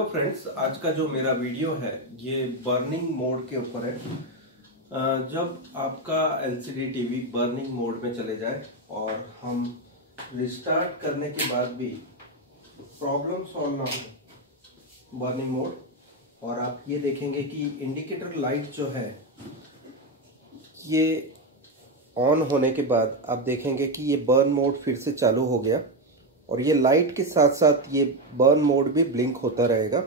तो फ्रेंड्स, आज का जो मेरा वीडियो है ये बर्निंग मोड के ऊपर है। जब आपका एलसीडी टीवी बर्निंग मोड में चले जाए और हम रिस्टार्ट करने के बाद भी प्रॉब्लम सॉल्व ना हो बर्निंग मोड, और आप ये देखेंगे कि इंडिकेटर लाइट जो है ये ऑन होने के बाद आप देखेंगे कि ये बर्न मोड फिर से चालू हो गया और ये लाइट के साथ साथ ये बर्न मोड भी ब्लिंक होता रहेगा।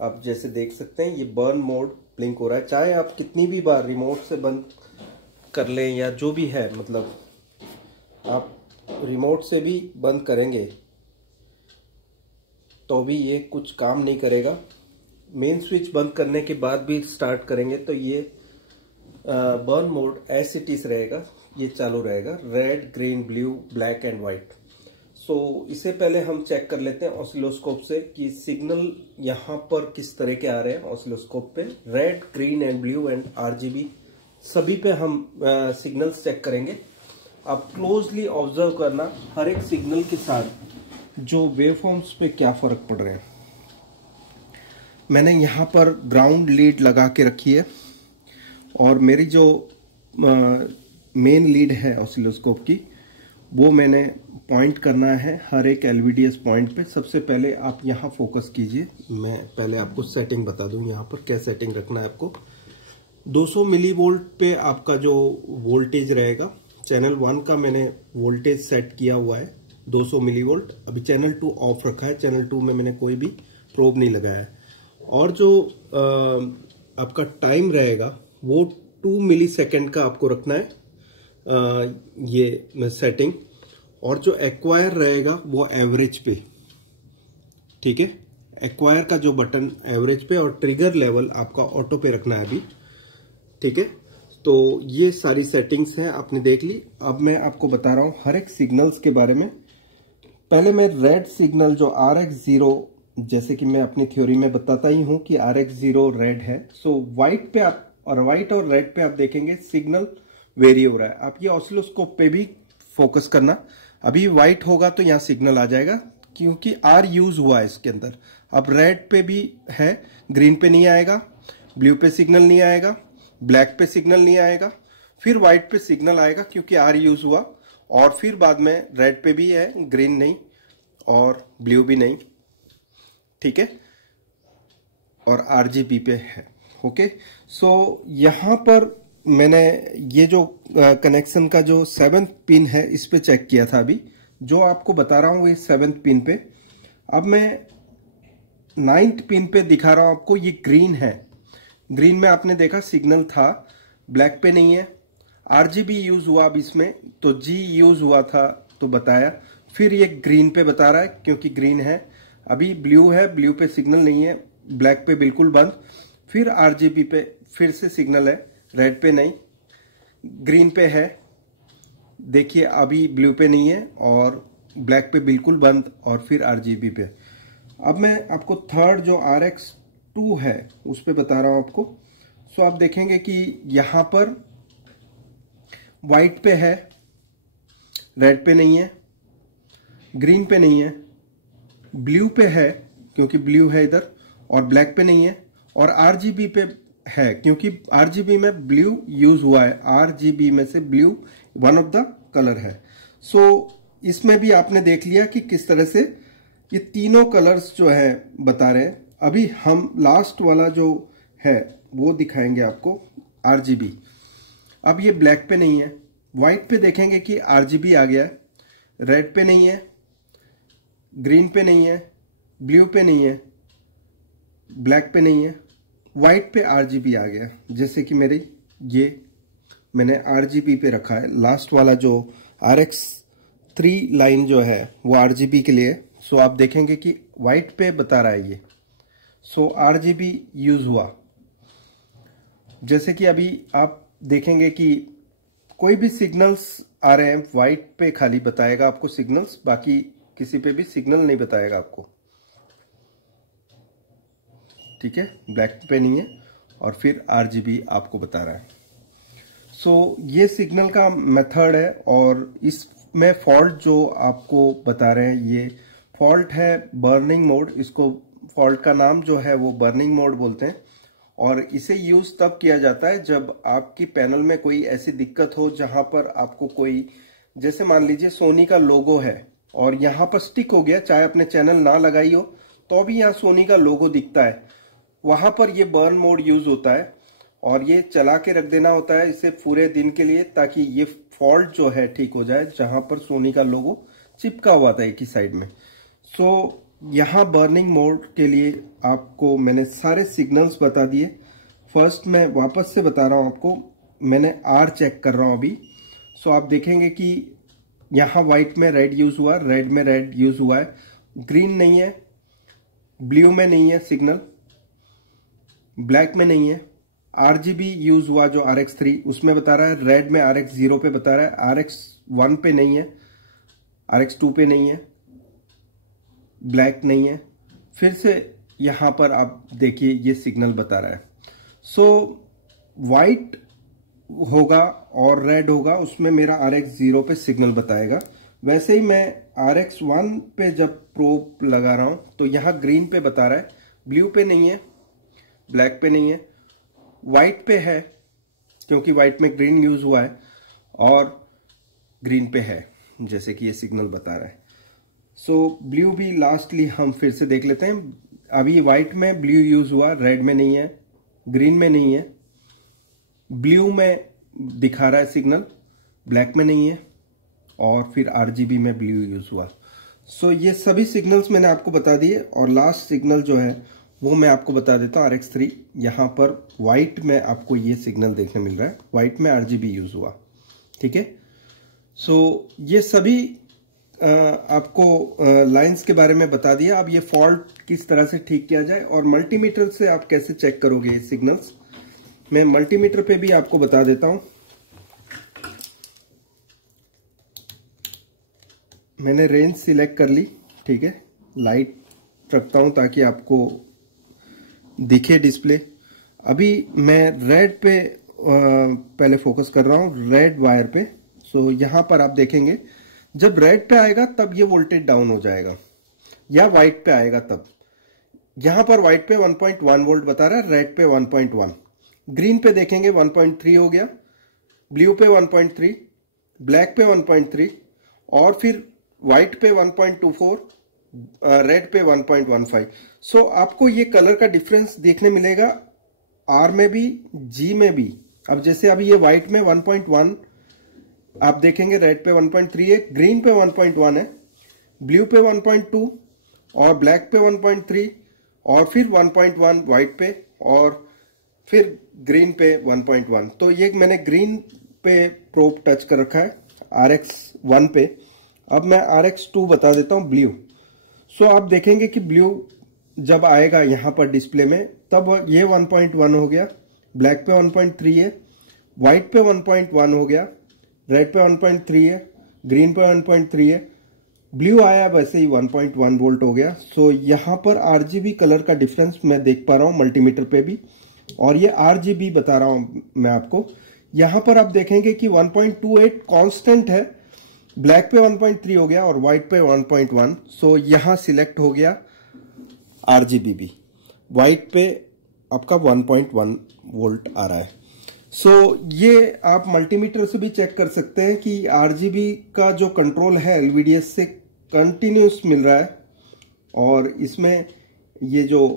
आप जैसे देख सकते हैं ये बर्न मोड ब्लिंक हो रहा है, चाहे आप कितनी भी बार रिमोट से बंद कर लें या जो भी है, मतलब आप रिमोट से भी बंद करेंगे तो भी ये कुछ काम नहीं करेगा। मेन स्विच बंद करने के बाद भी स्टार्ट करेंगे तो ये burn mode as it is रहेगा, ये चालू रहेगा, red green blue black and white. So इससे पहले हम चेक कर लेते हैं ऑसिलोस्कोप से कि सिग्नल यहाँ पर किस तरह के आ रहे हैं। ऑसिलोस्कोप पे red green and blue and RGB सभी पे हम सिग्नल्स चेक करेंगे। आप क्लोजली ऑब्जर्व करना हर एक सिग्नल के साथ जो वेवफॉर्म्स पे क्या फर्क पड़ रहे हैं। मैंने यहाँ पर ग्राउंड लीड लगा के रखी है और मेरी जो मेन लीड है ऑसिलोस्कोप की वो मैंने पॉइंट करना है हर एक एलवीडीएस पॉइंट पे। सबसे पहले आप यहाँ फोकस कीजिए। मैं पहले आपको सेटिंग बता दूं यहाँ पर क्या सेटिंग रखना है आपको। 200 मिली वोल्ट पे आपका जो वोल्टेज रहेगा, चैनल 1 का मैंने वोल्टेज सेट किया हुआ है 200 मिली वोल्ट। अभी चैनल 2 ऑफ रखा है, चैनल 2 में मैंने कोई भी प्रोब नहीं लगाया है। और जो आपका टाइम रहेगा वो 2 मिली सेकेंड का आपको रखना है ये सेटिंग। और जो एक्वायर रहेगा वो एवरेज पे, ठीक है, एक्वायर का जो बटन एवरेज पे, और ट्रिगर लेवल आपका ऑटो पे रखना है अभी, ठीक है। तो ये सारी सेटिंग्स हैं, आपने देख ली। अब मैं आपको बता रहा हूं हर एक सिग्नल्स के बारे में। पहले मैं रेड सिग्नल जो RX0, जैसे कि मैं अपनी थ्योरी में बताता ही हूं कि RX0 रेड है। सो व्हाइट पे आप और व्हाइट और रेड पे आप देखेंगे सिग्नल वेरी हो रहा है। आप ये ऑसिलोस्कोप पे भी फोकस करना। अभी व्हाइट होगा तो यहाँ सिग्नल आ जाएगा क्योंकि R यूज हुआ है इसके अंदर। अब रेड पे भी है, ग्रीन पे नहीं आएगा, ब्लू पे सिग्नल नहीं आएगा, ब्लैक पे सिग्नल नहीं आएगा, फिर व्हाइट पे सिग्नल आएगा क्योंकि R यूज हुआ, और फिर बाद में रेड पे भी है, ग्रीन नहीं और ब्लू भी नहीं, ठीक है, और RGB पे है। ओके, सो यहाँ पर मैंने ये जो कनेक्शन का जो 7th पिन है इस पे चेक किया था। अभी जो आपको बता रहा हूँ ये 7th पिन पे। अब मैं 9th पिन पे दिखा रहा हूँ आपको, ये ग्रीन है। ग्रीन में आपने देखा सिग्नल था, ब्लैक पे नहीं है। RGB यूज हुआ अब इसमें, तो G यूज हुआ था तो बताया, फिर ये ग्रीन पे बता रहा है क्योंकि ग्रीन है। अभी ब्लू है, ब्लू पे सिग्नल नहीं है, ब्लैक पे बिल्कुल बंद, फिर RGB पे फिर से सिग्नल है, रेड पे नहीं, ग्रीन पे है, देखिए अभी ब्लू पे नहीं है, और ब्लैक पे बिल्कुल बंद, और फिर RGB पे। अब मैं आपको थर्ड जो RX2 है उस पे बता रहा हूं आपको। सो आप देखेंगे कि यहां पर व्हाइट पे है, रेड पे नहीं है, ग्रीन पे नहीं है, ब्लू पे है क्योंकि ब्लू है इधर, और ब्लैक पे नहीं है, और RGB पे है क्योंकि RGB में ब्लू यूज हुआ है। RGB में से blue one of the colour है। सो इसमें भी आपने देख लिया कि किस तरह से ये तीनों कलर्स जो है बता रहे हैं। अभी हम लास्ट वाला जो है वो दिखाएंगे आपको, RGB। अब ये ब्लैक पे नहीं है, व्हाइट पे देखेंगे कि RGB आ गया है, रेड पे नहीं है, ग्रीन पे नहीं है, ब्लू पे नहीं है, ब्लैक पे नहीं है, व्हाइट पे RGB आ गया। जैसे कि मेरी ये मैंने RGB पे रखा है, लास्ट वाला जो RX3 लाइन जो है वो RGB के लिए। सो आप देखेंगे कि व्हाइट पे बता रहा है ये, सो RGB यूज हुआ। जैसे कि अभी आप देखेंगे कि कोई भी सिग्नल्स आ रहे हैं, व्हाइट पे खाली बताएगा आपको सिग्नल्स, बाकी किसी पे भी सिग्नल नहीं बताएगा आपको, ठीक है, ब्लैक पे नहीं है, और फिर RGB आपको बता रहा है। सो ये सिग्नल का मेथड है, और इसमें फॉल्ट जो आपको बता रहे हैं ये फॉल्ट है बर्निंग मोड, इसको फॉल्ट का नाम जो है वो बर्निंग मोड बोलते हैं, और इसे यूज तब किया जाता है जब आपकी पैनल में कोई ऐसी दिक्कत हो जहां पर आपको कोई, जैसे मान लीजिए सोनी का लोगो है और यहाँ पर स्टिक हो गया, चाहे अपने चैनल ना लगाई हो तो भी यहाँ सोनी का लोगो दिखता है, वहां पर ये बर्न मोड यूज होता है और ये चला के रख देना होता है इसे पूरे दिन के लिए, ताकि ये फॉल्ट जो है ठीक हो जाए जहां पर सोनी का लोगो चिपका हुआ था एक ही साइड में। सो यहाँ बर्निंग मोड के लिए आपको मैंने सारे सिग्नल्स बता दिए। फर्स्ट मैं वापस से बता रहा हूं आपको, मैंने आर चेक कर रहा हूं अभी। सो आप देखेंगे कि यहाँ व्हाइट में रेड यूज हुआ, रेड में रेड यूज हुआ है, ग्रीन नहीं है, ब्लू में नहीं है सिग्नल, ब्लैक में नहीं है, आरजीबी यूज हुआ जो RX3 उसमें बता रहा है, रेड में RX0 पे बता रहा है, RX1 पे नहीं है, RX2 पे नहीं है, ब्लैक नहीं है। फिर से यहां पर आप देखिए ये सिग्नल बता रहा है। सो व्हाइट होगा और रेड होगा, उसमें मेरा RX0 पे सिग्नल बताएगा। वैसे ही मैं RX1 पे जब प्रोब लगा रहा हूं तो यहां ग्रीन पे बता रहा है, ब्लू पे नहीं है, ब्लैक पे नहीं है, व्हाइट पे है क्योंकि व्हाइट में ग्रीन यूज हुआ है, और ग्रीन पे है जैसे कि ये सिग्नल बता रहा है। सो ब्लू भी लास्टली हम फिर से देख लेते हैं। अभी व्हाइट में ब्लू यूज हुआ, रेड में नहीं है, ग्रीन में नहीं है, ब्लू में दिखा रहा है सिग्नल, ब्लैक में नहीं है, और फिर आरजीबी में ब्लू यूज हुआ। सो ये सभी सिग्नल्स मैंने आपको बता दिए, और लास्ट सिग्नल जो है वो मैं आपको बता देता हूँ RX3। यहाँ पर व्हाइट में आपको ये सिग्नल देखने मिल रहा है, व्हाइट में आरजीबी यूज हुआ, ठीक है। सो ये सभी आपको लाइंस के बारे में बता दिया। अब ये फॉल्ट किस तरह से ठीक किया जाए और मल्टीमीटर से आप कैसे चेक करोगे ये सिग्नल्स, मैं मल्टीमीटर पे भी आपको बता देता हूं। मैंने रेंज सिलेक्ट कर ली, ठीक है, लाइट रखता हूं ताकि आपको दिखे डिस्प्ले। अभी मैं रेड पे पहले फोकस कर रहा हूं, रेड वायर पे। सो यहां पर आप देखेंगे जब रेड पे आएगा तब ये वोल्टेज डाउन हो जाएगा, या व्हाइट पे आएगा तब। यहां पर व्हाइट पे 1.1 वोल्ट बता रहा है, रेड पे 1.1, ग्रीन पे देखेंगे 1.3 हो गया, ब्लू पे 1.3, ब्लैक पे 1.3, और फिर व्हाइट पे 1.24, रेड पे 1.15। सो आपको ये कलर का डिफरेंस देखने मिलेगा आर में भी, जी में भी। अब जैसे अभी ये व्हाइट में 1.1 आप देखेंगे, रेड पे 1.3 है, ग्रीन पे 1.1 है, ब्लू पे 1.2, और ब्लैक पे 1.3, और फिर 1.1 व्हाइट पे, और फिर ग्रीन पे 1.1। तो ये मैंने ग्रीन पे प्रोब टच कर रखा है RX1 पे। अब मैं RX2 बता देता हूं, ब्लू। सो आप देखेंगे कि ब्लू जब आएगा यहां पर डिस्प्ले में तब ये 1.1 हो गया, ब्लैक पे 1.3 है, व्हाइट पे 1.1 हो गया, रेड पे 1.3 है, ग्रीन पे 1.3 है, ब्लू आया वैसे ही 1.1 वोल्ट हो गया। सो यहां पर आरजीबी कलर का डिफरेंस मैं देख पा रहा हूं मल्टीमीटर पे भी, और ये आरजीबी बता रहा हूं मैं आपको। यहां पर आप देखेंगे कि 1.28 कांस्टेंट है, ब्लैक पे 1.3 हो गया और व्हाइट पे 1.1। सो यहां सिलेक्ट हो गया आरजीबी भी, व्हाइट पे आपका 1.1 वोल्ट आ रहा है। सो ये आप मल्टीमीटर से भी चेक कर सकते हैं कि आरजीबी का जो कंट्रोल है एलवीडीएस से कंटिन्यूस मिल रहा है, और इसमें ये जो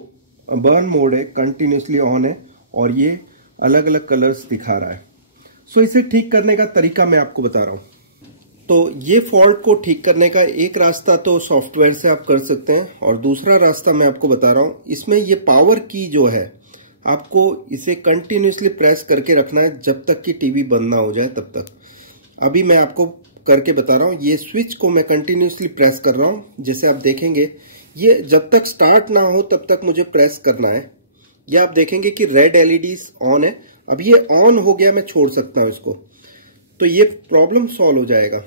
बर्न मोड है कंटिन्यूसली ऑन है, और ये अलग अलग कलर्स दिखा रहा है। सो इसे ठीक करने का तरीका मैं आपको बता रहा हूं। तो ये फॉल्ट को ठीक करने का एक रास्ता तो सॉफ्टवेयर से आप कर सकते हैं, और दूसरा रास्ता मैं आपको बता रहा हूं, इसमें ये पावर की जो है आपको इसे कंटिन्यूसली प्रेस करके रखना है जब तक कि टीवी बंद ना हो जाए तब तक। अभी मैं आपको करके बता रहा हूं, ये स्विच को मैं कंटिन्यूसली प्रेस कर रहा हूं। जैसे आप देखेंगे ये जब तक स्टार्ट ना हो तब तक मुझे प्रेस करना है। ये आप देखेंगे कि रेड एलईडी ऑन है, अब ये ऑन हो गया, मैं छोड़ सकता हूं इसको, तो ये प्रॉब्लम सॉल्व हो जाएगा।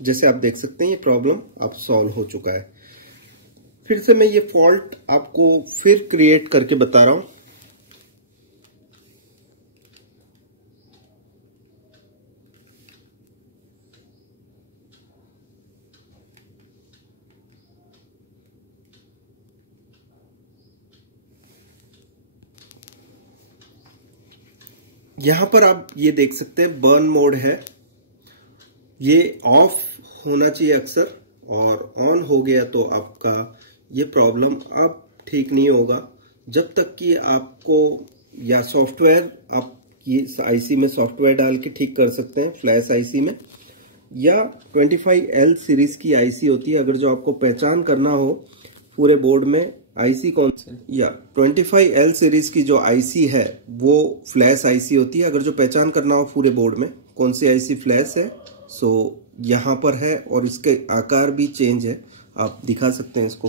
जैसे आप देख सकते हैं ये प्रॉब्लम अब सॉल्व हो चुका है। फिर से मैं ये फॉल्ट आपको फिर क्रिएट करके बता रहा हूं। यहां पर आप ये देख सकते हैं बर्न मोड है, ये ऑफ होना चाहिए अक्सर, और ऑन हो गया तो आपका ये प्रॉब्लम अब ठीक नहीं होगा जब तक कि आपको या सॉफ्टवेयर, आप ये आईसी में सॉफ्टवेयर डाल के ठीक कर सकते हैं फ्लैश आईसी में, या 25L सीरीज की आईसी होती है। अगर जो आपको पहचान करना हो पूरे बोर्ड में आईसी कौन सा, या 25L सीरीज की जो आईसी है वो फ्लैश आईसी होती है। अगर जो पहचान करना हो पूरे बोर्ड में कौन सी आईसी फ्लैश है, सो यहाँ पर है, और इसके आकार भी चेंज है, आप दिखा सकते हैं इसको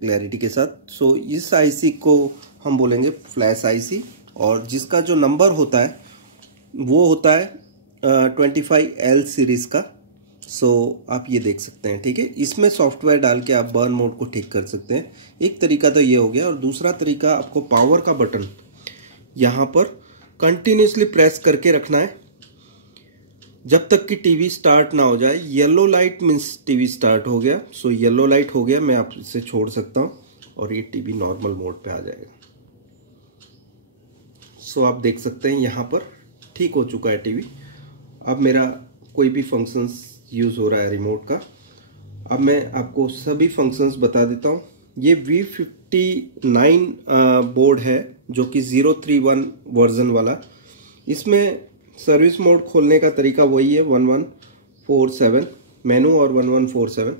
क्लैरिटी के साथ। सो इस आईसी को हम बोलेंगे फ्लैश आईसी, और जिसका जो नंबर होता है वो होता है 25L सीरीज का। सो आप ये देख सकते हैं, ठीक है। इसमें सॉफ्टवेयर डाल के आप बर्न मोड को ठीक कर सकते हैं। एक तरीका तो ये हो गया, और दूसरा तरीका आपको पावर का बटन यहाँ पर कंटिन्यूसली प्रेस करके रखना है जब तक कि टीवी स्टार्ट ना हो जाए। Yellow light means TV start हो गया। सो येलो लाइट हो गया, मैं आप इसे छोड़ सकता हूं और ये टीवी नॉर्मल मोड पे आ जाएगा। सो आप देख सकते हैं यहाँ पर ठीक हो चुका है टीवी। अब मेरा कोई भी फंक्शंस यूज हो रहा है रिमोट का। अब मैं आपको सभी फंक्शंस बता देता हूँ। ये V59 बोर्ड है जो कि 031 वर्जन वाला। इसमें सर्विस मोड खोलने का तरीका वही है 1147 मेनू और 1147।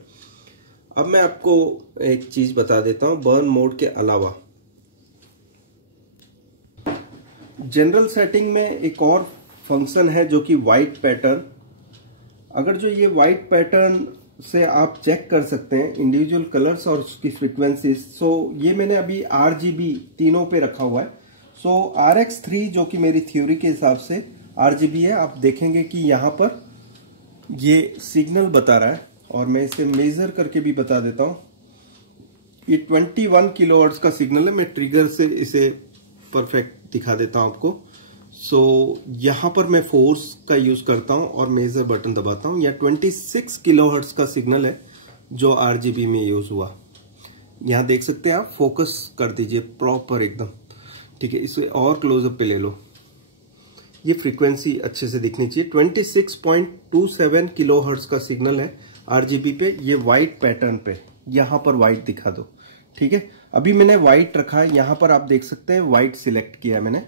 अब मैं आपको एक चीज बता देता हूं, बर्न मोड के अलावा जनरल सेटिंग में एक और फंक्शन है जो कि वाइट पैटर्न। अगर जो ये वाइट पैटर्न से आप चेक कर सकते हैं इंडिविजुअल कलर्स और उसकी फ्रीक्वेंसीज। सो ये मैंने अभी RGB तीनों पे रखा हुआ है। सो RX3 जो कि मेरी थ्योरी के हिसाब से RGB है, आप देखेंगे कि यहाँ पर ये सिग्नल बता रहा है, और मैं इसे मेजर करके भी बता देता हूँ। ये 21 किलोहर्ट्ज का सिग्नल है। मैं ट्रिगर से इसे परफेक्ट दिखा देता हूँ आपको। सो यहाँ पर मैं फोर्स का यूज करता हूँ और मेजर बटन दबाता हूँ। यह 26 किलोहर्ट्ज का सिग्नल है जो RGB में यूज हुआ। यहाँ देख सकते हैं आप, फोकस कर दीजिए प्रॉपर एकदम, ठीक है। इसे और क्लोजअप पे ले लो, ये फ्रीक्वेंसी अच्छे से दिखनी चाहिए। 26.27 किलोहर्ट्ज का सिग्नल है RGB पे। ये व्हाइट पैटर्न पे, यहाँ पर व्हाइट दिखा दो, ठीक है। अभी मैंने व्हाइट रखा है, यहाँ पर आप देख सकते हैं व्हाइट सिलेक्ट किया है मैंने।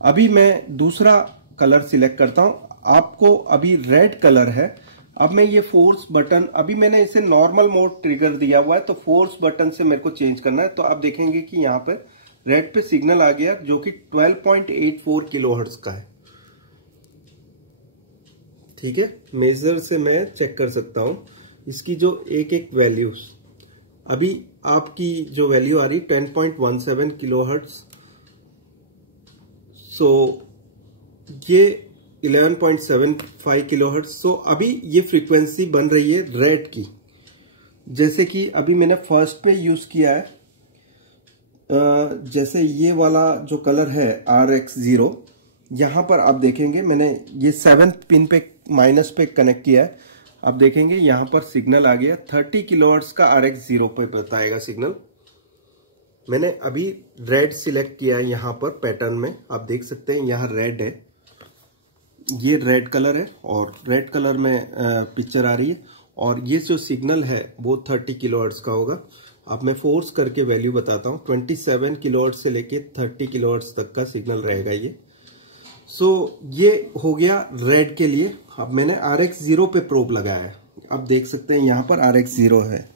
अभी मैं दूसरा कलर सिलेक्ट करता हूं। आपको अभी रेड कलर है। अब मैं ये फोर्स बटन, अभी मैंने इसे नॉर्मल मोड ट्रिगर दिया हुआ है, तो फोर्स बटन से मेरे को चेंज करना है। तो आप देखेंगे कि यहाँ पे रेड पे सिग्नल आ गया जो कि 12.84 किलोहर्ट्ज का है, ठीक है। मेजर से मैं चेक कर सकता हूं इसकी जो एक एक वैल्यूज। अभी आपकी जो वैल्यू आ रही 10.17 किलोहर्ट्ज। सो ये 11.75 किलोहर्ट्ज। सो अभी ये फ्रीक्वेंसी बन रही है रेड की। जैसे कि अभी मैंने फर्स्ट पे यूज किया है, जैसे ये वाला जो कलर है RX0, यहां पर आप देखेंगे मैंने ये 7th पिन पे माइनस पे कनेक्ट किया है। आप देखेंगे यहां पर सिग्नल आ गया 30 किलोहर्ट्ज का RX0 पे बताएगा सिग्नल। मैंने अभी रेड सिलेक्ट किया है यहाँ पर पैटर्न में, आप देख सकते हैं यहाँ रेड है, ये रेड कलर है और रेड कलर में पिक्चर आ रही है। और ये जो सिग्नल है वो 30 किलोहर्ट्ज का होगा। अब मैं फोर्स करके वैल्यू बताता हूँ। 27 किलोहर्ट्ज से लेके 30 किलोहर्ट्ज तक का सिग्नल रहेगा ये। सो ये हो गया रेड के लिए। अब मैंने RX0 पे प्रोब लगाया है, आप देख सकते हैं यहाँ पर RX0 है।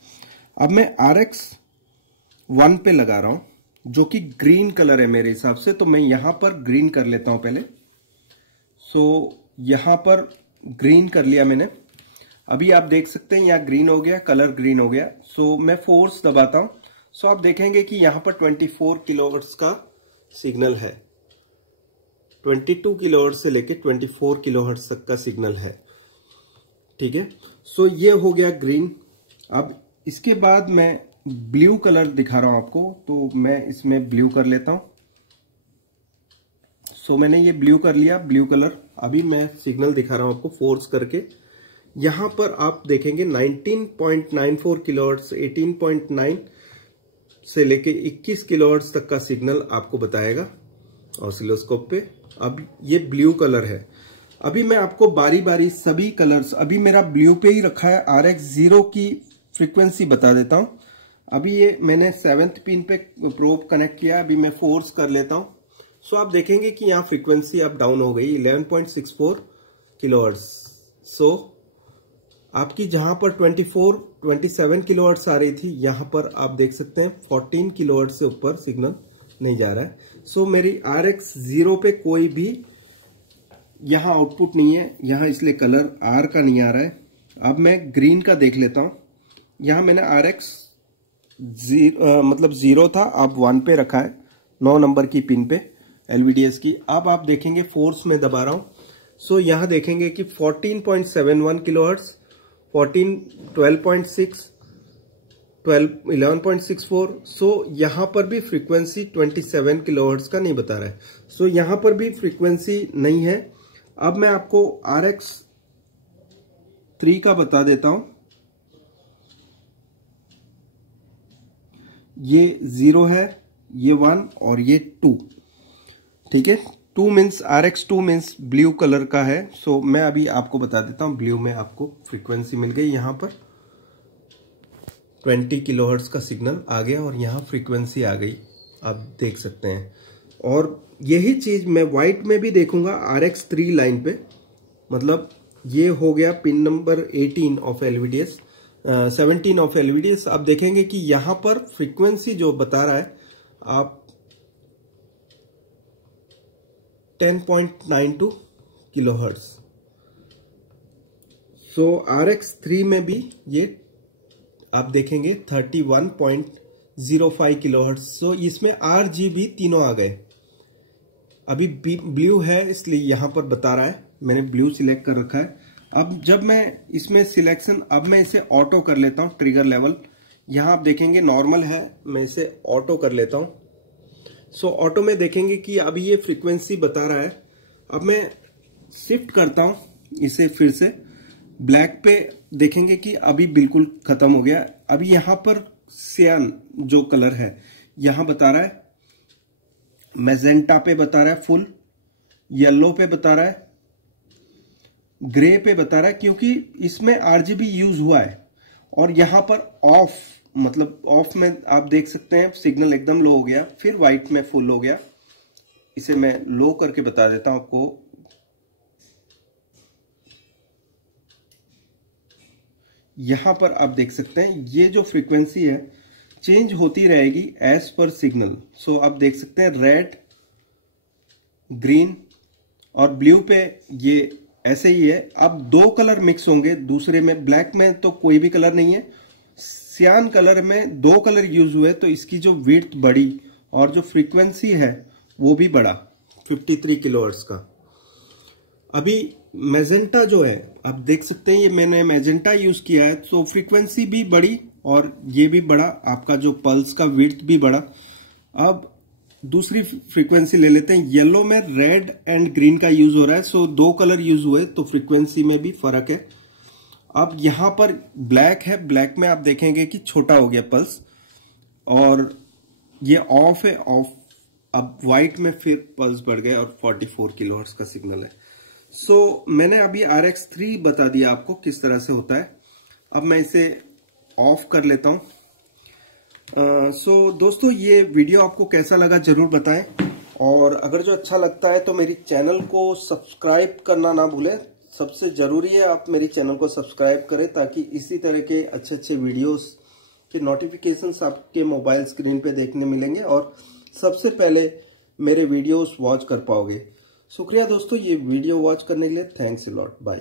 अब मैं RX1 पे लगा रहा हूं जो कि ग्रीन कलर है मेरे हिसाब से, तो मैं यहां पर ग्रीन कर लेता हूं पहले। सो यहां पर ग्रीन कर लिया मैंने। अभी आप देख सकते हैं यहाँ ग्रीन हो गया, कलर ग्रीन हो गया। सो मैं फोर्स दबाता हूं। सो आप देखेंगे कि यहां पर 24 किलोहर्ट्ज का सिग्नल है। 22 किलोहर्ट्ज से लेके 24 किलोहर्ट्ज तक का सिग्नल है, ठीक है। सो ये हो गया ग्रीन। अब इसके बाद मैं ब्लू कलर दिखा रहा हूं आपको, तो मैं इसमें ब्लू कर लेता हूं। सो मैंने ये ब्लू कर लिया, ब्लू कलर। अभी मैं सिग्नल दिखा रहा हूं आपको फोर्स करके। यहां पर आप देखेंगे 19.94 किलोहर्ट्ज, 18.9 से लेके 21 किलोहर्ट्ज तक का सिग्नल आपको बताएगा। ऑसिलोस्कोप पे। अब ये ब्लू कलर है। अभी मैं आपको बारी बारी सभी कलर्स, अभी मेरा ब्लू पे ही रखा है, RX0 की फ्रीक्वेंसी बता देता हूं। अभी ये मैंने 7th पिन पे प्रोब कनेक्ट किया, अभी मैं फोर्स कर लेता हूं। सो आप देखेंगे कि यहाँ फ्रीक्वेंसी अब डाउन हो गई 11.64 किलोहर्ट्ज। सो आपकी जहां पर 27 किलोहर्ट्ज आ रही थी, यहां पर आप देख सकते हैं 14 किलोहर्ट्ज से ऊपर सिग्नल नहीं जा रहा है। सो मेरी RX0 पे कोई भी यहां आउटपुट नहीं है, यहां इसलिए कलर R का नहीं आ रहा है। अब मैं ग्रीन का देख लेता हूं। यहां मैंने मतलब 0 था, अब 1 पे रखा है, 9 नंबर की पिन पे LVDS की। अब आप देखेंगे फोर्स में दबा रहा हूं। सो यहां देखेंगे कि 14.71 किलोहर्ट्ज, 12.6, 11.64। सो यहां पर भी फ्रीक्वेंसी 27 किलोहर्ट्ज का नहीं बता रहा है। सो यहां पर भी फ्रीक्वेंसी नहीं है। अब मैं आपको RX3 का बता देता हूं। ये 0 है, ये 1 और ये 2, ठीक है। 2 means RX2 means blue colour का है। सो मैं अभी आपको बता देता हूं, ब्लू में आपको फ्रीक्वेंसी मिल गई, यहां पर 20 किलोहर्ट्ज का सिग्नल आ गया और यहां फ्रीक्वेंसी आ गई, आप देख सकते हैं। और यही चीज मैं व्हाइट में भी देखूंगा RX3 लाइन पे, मतलब ये हो गया pin number 18 of LVDS, 17 of LVDS। आप देखेंगे कि यहां पर फ्रीक्वेंसी जो बता रहा है आप 10.92 किलोहर्ट्ज। सो RX3 में भी ये आप देखेंगे 31.05 किलोहर्ट्ज। सो इसमें RGB तीनों आ गए। अभी ब्लू है इसलिए यहां पर बता रहा है, मैंने ब्लू सिलेक्ट कर रखा है। अब जब मैं इसमें सिलेक्शन, अब मैं इसे ऑटो कर लेता हूं, ट्रिगर लेवल यहां आप देखेंगे नॉर्मल है, मैं इसे ऑटो कर लेता हूं। सो ऑटो में देखेंगे कि अभी ये फ्रीक्वेंसी बता रहा है। अब मैं शिफ्ट करता हूं इसे फिर से ब्लैक पे, देखेंगे कि अभी बिल्कुल खत्म हो गया। अभी यहां पर सियान जो कलर है यहां बता रहा है, मैजेंटा पे बता रहा है फुल, येलो पे बता रहा है, ग्रे पे बता रहा है, क्योंकि इसमें RGB यूज हुआ है। और यहां पर ऑफ, मतलब ऑफ में आप देख सकते हैं सिग्नल एकदम लो हो गया, फिर व्हाइट में फुल हो गया। इसे मैं लो करके बता देता हूं आपको। यहां पर आप देख सकते हैं ये जो फ्रीक्वेंसी है चेंज होती रहेगी एज पर सिग्नल। सो आप देख सकते हैं रेड, ग्रीन और ब्लू पे ये ऐसे ही है। अब 2 कलर मिक्स होंगे, दूसरे में ब्लैक में तो कोई भी कलर नहीं है, सियान कलर में 2 कलर यूज हुए, तो इसकी जो विड्थ बढ़ी और जो फ्रीक्वेंसी है वो भी बढ़ा 53 किलोहर्ट्ज का। अभी मैजेंटा जो है आप देख सकते हैं, ये मैंने मैजेंटा यूज किया है, तो फ्रीक्वेंसी भी बढ़ी और ये भी बढ़ा, आपका जो पल्स का विड्थ भी बढ़ा। अब दूसरी फ्रीक्वेंसी ले लेते हैं। येलो में रेड एंड ग्रीन का यूज हो रहा है, सो 2 कलर यूज हुए तो फ्रीक्वेंसी में भी फर्क है। अब यहां पर ब्लैक है, ब्लैक में आप देखेंगे कि छोटा हो गया पल्स, और ये ऑफ है, ऑफ। अब व्हाइट में फिर पल्स बढ़ गया और 44 किलोहर्ट्ज का सिग्नल है। सो मैंने अभी RX3 बता दिया आपको किस तरह से होता है। अब मैं इसे ऑफ कर लेता हूं। सो दोस्तों, ये वीडियो आपको कैसा लगा जरूर बताएं, और अगर जो अच्छा लगता है तो मेरी चैनल को सब्सक्राइब करना ना भूलें। सबसे जरूरी है आप मेरी चैनल को सब्सक्राइब करें, ताकि इसी तरह के अच्छे अच्छे वीडियोस के नोटिफिकेशंस आपके मोबाइल स्क्रीन पे देखने मिलेंगे और सबसे पहले मेरे वीडियोस वॉच कर पाओगे। शुक्रिया दोस्तों, ये वीडियो वॉच करने के लिए। Thanks a lot, bye.